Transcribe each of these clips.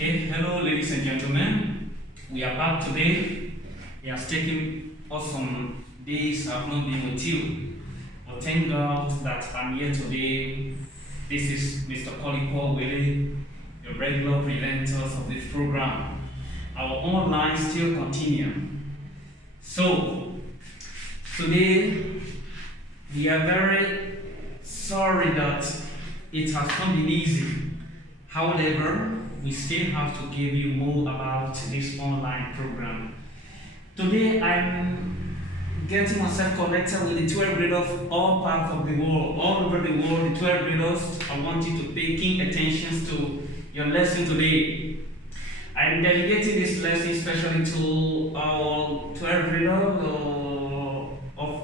Okay, hello ladies and gentlemen. We are back today. It has taken us some days I've not been with you. But thank God that I'm here today. This is Mr. Paul Willie, the regular presenters of this program. Our online still continue. So today we are very sorry that it has not been easy. However, we still have to give you more about this online program. Today, I'm getting myself connected with the 12 graders of all parts of the world, all over the world. The 12 graders, I want you to pay keen attention to your lesson today. I'm dedicating this lesson especially to our 12 graders of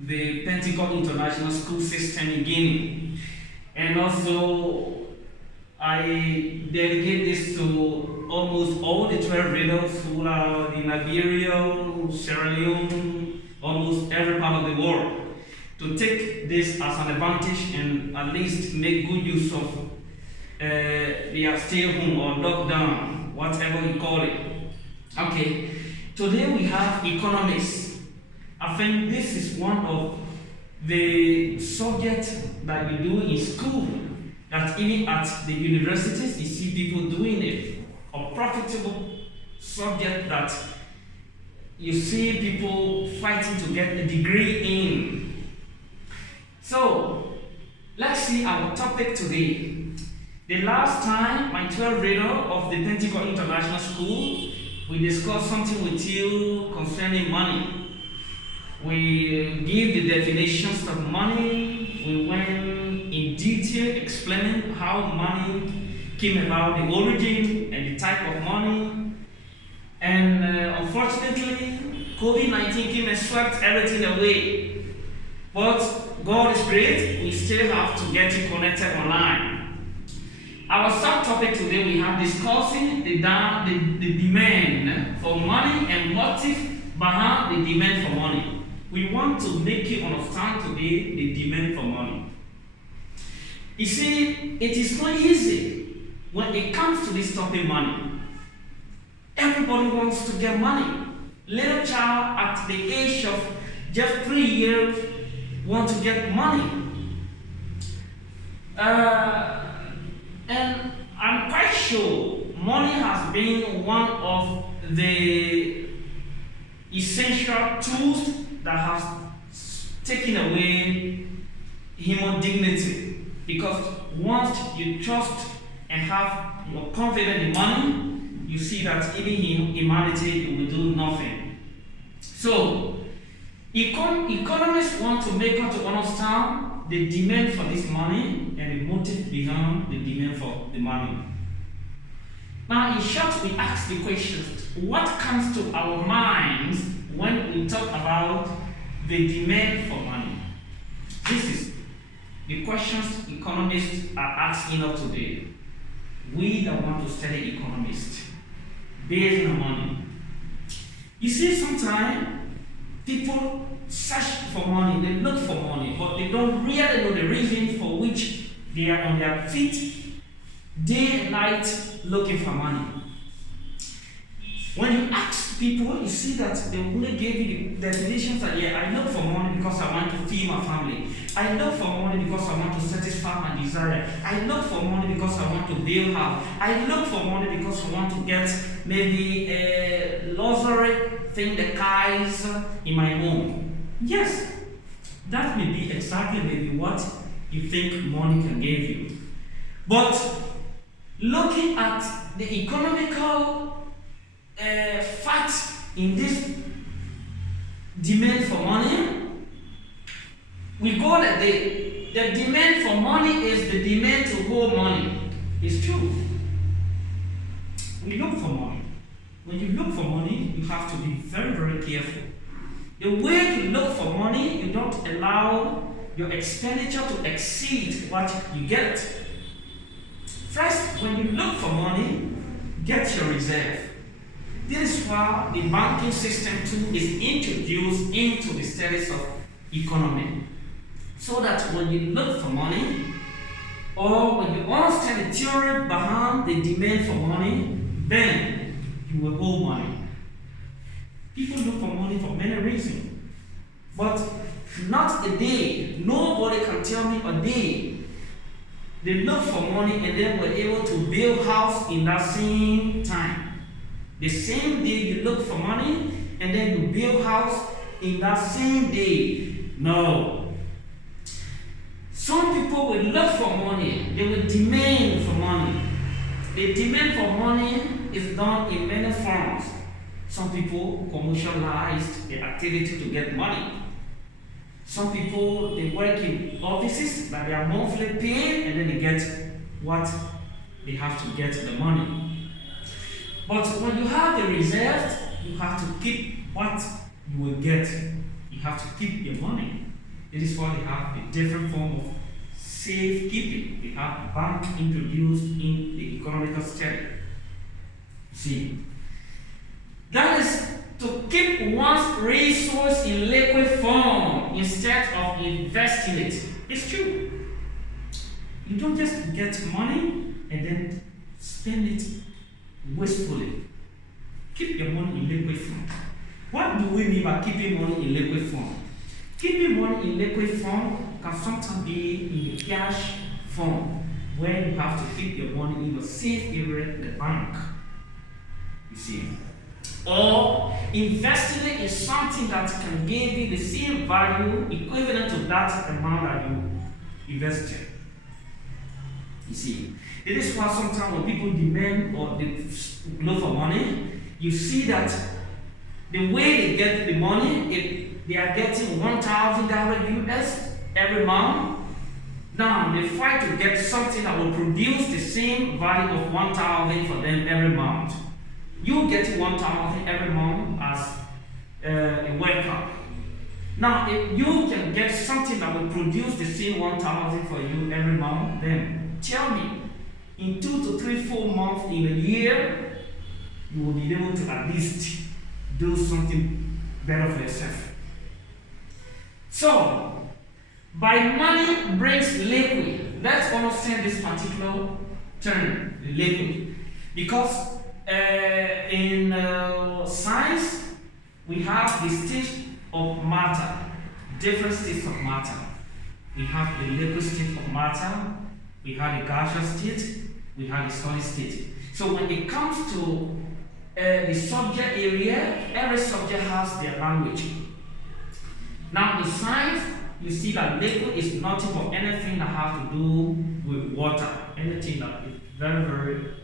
the Pentecost International School System in Guinea. And also, I dedicate this to almost all the 12 readers who are in Liberia, Sierra Leone, almost every part of the world, to take this as an advantage and at least make good use of their stay home or lockdown, whatever you call it. Okay, today we have economics. I think this is one of the subjects that you do in school, that even at the universities you see people doing it. A profitable subject that you see people fighting to get a degree in. So let's see our topic today. The last time, my 12th reader of the Pentecost International School, we discussed something with you concerning money. We give the definitions of money. We went in detail explaining how money came about, the origin and the type of money. And unfortunately, COVID-19 came and swept everything away. But God is great, we still have to get you connected online. Our subtopic today, we have discussing the demand for money and motive behind the demand for money. We want to make you understand today the demand for money. You see, it is not easy when it comes to this topic, money. Everybody wants to get money. Little child at the age of just 3 years want to get money. And I'm quite sure money has been one of the essential tools that has taken away human dignity. Because once you trust and have your confidence in money, you see that even in humanity will do nothing. So, economists want to make us to understand the demand for this money and the motive behind the demand for the money. Now, in short, we ask the question: what comes to our minds when we talk about the demand for money? This is the questions economists are asking us today. We that want to study economists based on money. You see, sometimes people search for money, they look for money, but they don't really know the reason for which they are on their feet day and night looking for money. When you ask people, you see that they only give you the definitions that, yeah, I look for money because I want to feed my family. I look for money because I want to satisfy my desire. I look for money because I want to build house. I look for money because I want to get maybe a luxury thing, the cars in my home. Yes, that may be exactly maybe what you think money can give you. But looking at the economical fact in this demand for money, we go that the demand for money is the demand to hold money. It's true. We look for money. When you look for money, you have to be very, very careful. The way you look for money, you don't allow your expenditure to exceed what you get. First, when you look for money, get your reserve. This is why the banking system too is introduced into the studies of economy. So that when you look for money, or when you understand the theory behind the demand for money, then you will owe money. People look for money for many reasons, but not a day. Nobody can tell me a day they look for money and then were able to build house in that same time. The same day you look for money and then you build house in that same day. No. Some people will look for money. They will demand for money. The demand for money is done in many forms. Some people commercialize the activity to get money. Some people, they work in offices that they are monthly paid and then they get what they have to get the money. But when you have the reserve, you have to keep what you will get. You have to keep your money. It is why they have a different form of safekeeping. They have bank introduced in the economical study. See, that is to keep one's resource in liquid form instead of investing it. It's true. You don't just get money and then spend it wastefully. Keep your money in liquid form. What do we mean by keeping money in liquid form? Keeping money in liquid form can sometimes be in the cash form, where you have to keep your money in a safe area in the bank. You see? Or investing it in something that can give you the same value equivalent to that amount that you invested. You see, it is why sometimes when people demand or they look for money, you see that the way they get the money, if they are getting $1,000 US every month, now they fight to get something that will produce the same value of $1,000 for them every month. You get $1,000 every month as a worker. Now, if you can get something that will produce the same $1,000 for you every month, then tell me, in 2 to 3, 4 months in a year, you will be able to at least do something better for yourself. So, by money brings liquid. Let's understand this particular term, liquid, because in science, we have the state of matter, different states of matter. We have the liquid state of matter, we have the gaseous state, we have the solid state. So when it comes to the subject area, every subject has their language. Now in science, you see that liquid is nothing but anything that has to do with water, anything that is very, very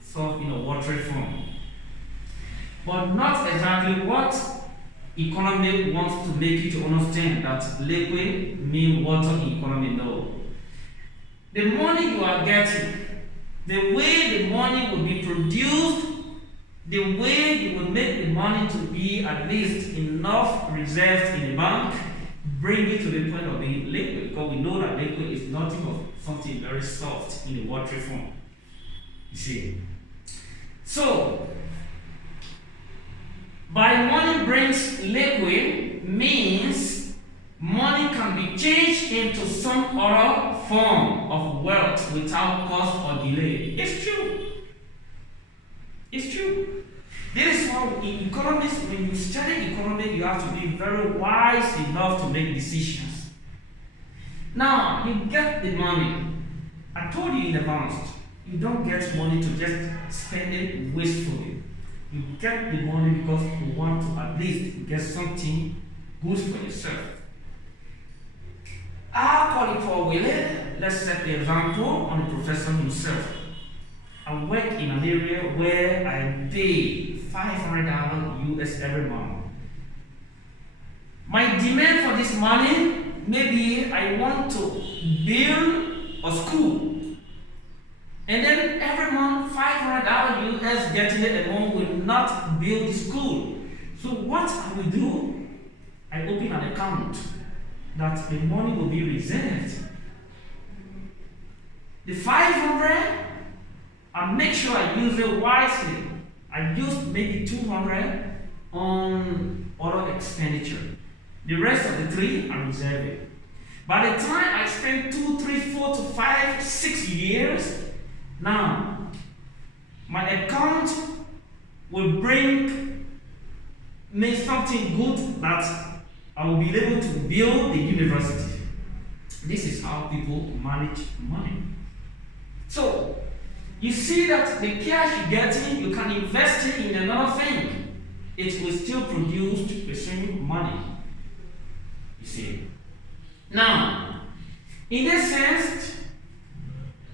soft in a watery form. But not exactly what economy wants to make you to understand that liquid means water in economy. No. The money you are getting, the way the money will be produced, the way you will make the money to be at least enough reserved in the bank, bring it to the point of being liquid, because we know that liquid is nothing but something very soft in a watery form. You see? So, by money brings liquid means money can be changed into some other form of wealth without cost or delay. It's true. It's true. This is why in economics, when you study economics, you have to be very wise enough to make decisions. Now, you get the money. I told you in advance, you don't get money to just spend it wastefully. You get the money because you want to at least get something good for yourself. Our colleague for Willie, let's set the example on the professor himself. I work in an area where I pay $500 US every month. My demand for this money, maybe I want to build a school. And then every month, $500 US getting it alone will not build the school. So what I will do, I open an account that the money will be reserved. The 500, I make sure I use it wisely. I use maybe 200 on other expenditure. The rest of the 3, I reserve it. By the time I spend 2, 3, 4 to 5, 6 years, now my account will bring me something good that I will be able to build the university. This is how people manage money. So, you see that the cash you're getting, you can invest it in another thing. It will still produce the same money. You see. Now, in this sense,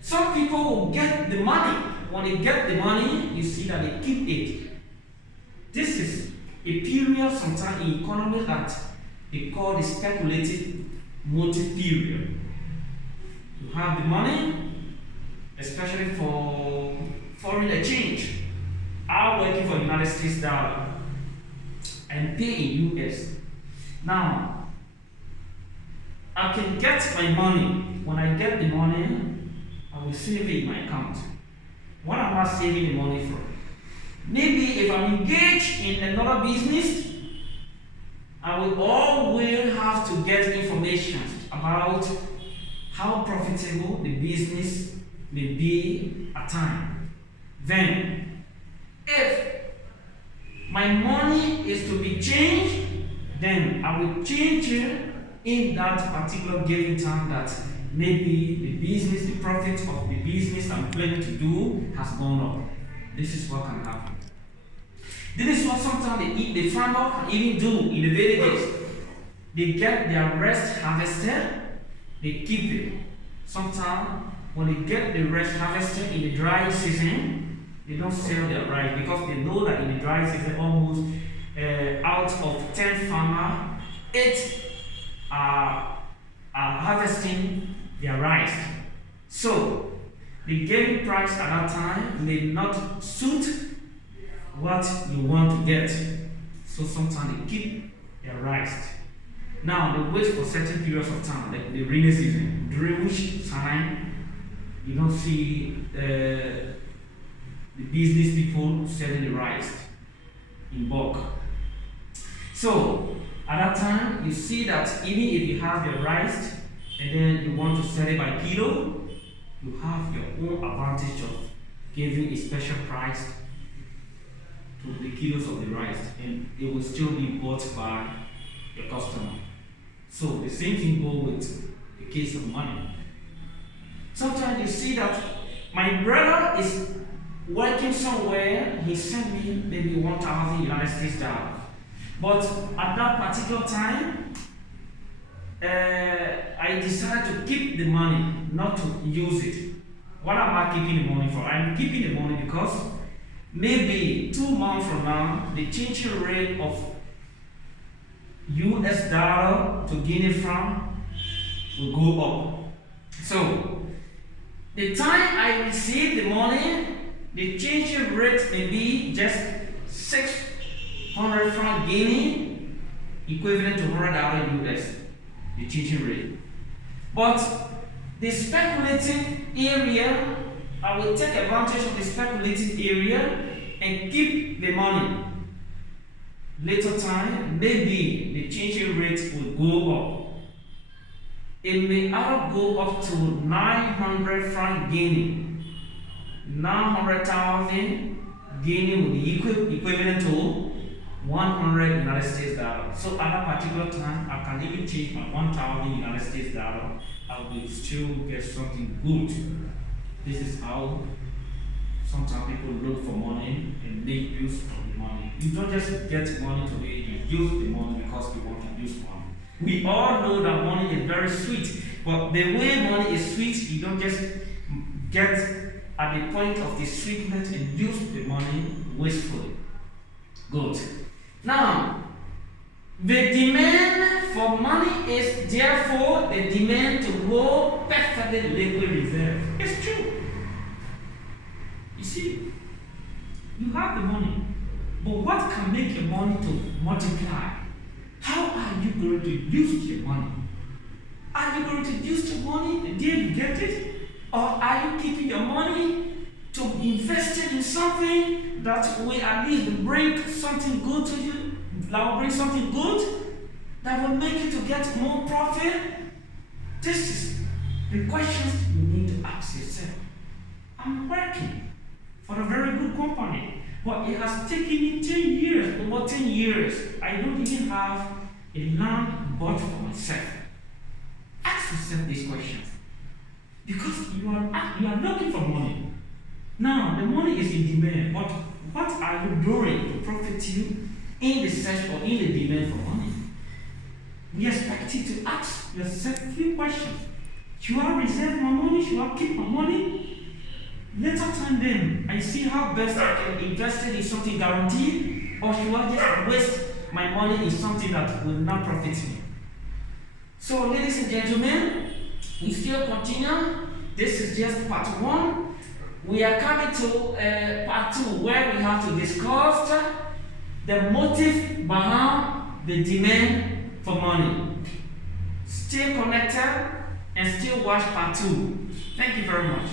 some people will get the money. When they get the money, you see that they keep it. This is a period sometimes in economy that they call the speculative motive period. You have the money, especially for foreign exchange. I'm working for United States dollar and pay in US. Now, I can get my money. When I get the money, I will save it in my account. What am I saving the money for? Maybe if I'm engaged in another business, I will always have to get information about how profitable the business may be at time. Then, if my money is to be changed, then I will change it in that particular given time that maybe the business, the profit of the business I'm planning to do has gone up. This is what can happen. This is what sometimes the farmer can even do in the villages. They get their rice harvested, they keep it. Sometimes when they get the rice harvested in the dry season, they don't sell their rice because they know that in the dry season almost out of 10 farmers, 8 are harvesting their rice. So the given price at that time may not suit what you want to get. So sometimes they keep their rice. Now they wait for certain periods of time, like the rainy season, during which time you don't see the business people selling the rice in bulk. So at that time, you see that even if you have your rice and then you want to sell it by kilo, you have your own advantage of giving a special price to the kilos of the rice, and it will still be bought by your customer. So the same thing goes with the case of money. Sometimes you see that my brother is working somewhere, he sent me maybe 1,000 United States dollars. But at that particular time, I decided to keep the money, not to use it. What am I keeping the money for? I'm keeping the money because maybe 2 months from now, the change rate of US dollar to Guinea franc will go up. So, the time I receive the money, the change rate may be just 600 franc Guinea, equivalent to $100 US, the changing rate. But the speculative area, I will take advantage of the speculative area and keep the money. Later time, maybe the changing rate will go up. It may either go up to 900 franc Guinea. 900,000 Guinea will be equivalent to 100 United States dollars. So at that particular time, I can even change my 1,000 United States dollars. I will still get something good. This is how sometimes people look for money and make use of the money. You don't just get money today, you use the money because you want to use money. We all know that money is very sweet, but the way money is sweet, you don't just get at the point of the sweetness and use the money wastefully. Good. Now, the demand for money is therefore the demand to hold perfectly liquid reserve. It's true. You see, you have the money, but what can make your money to multiply? How are you going to use your money? Are you going to use your money the day you get it? Or are you keeping your money to invest it in something that will at least bring something good to you? That will bring something good? That will make you to get more profit? This is the questions you need to ask yourself. I'm working for a very good company, but it has taken me 10 years, over 10 years. I don't even have a land bought for myself. Ask yourself these questions. Because you are looking for money. Now, the money is in demand, but what are you doing to profit you in the search or in the demand for money? We expect you to ask yourself a few questions. Should I reserve my money? Should I keep my money? Later time then, I see how best I can invest it in something guaranteed, or should I just waste my money in something that will not profit me? So, ladies and gentlemen, we still continue. This is just part 1. We are coming to part 2, where we have to discuss the motive behind the demand for money. Stay connected and still watch part 2. Thank you very much.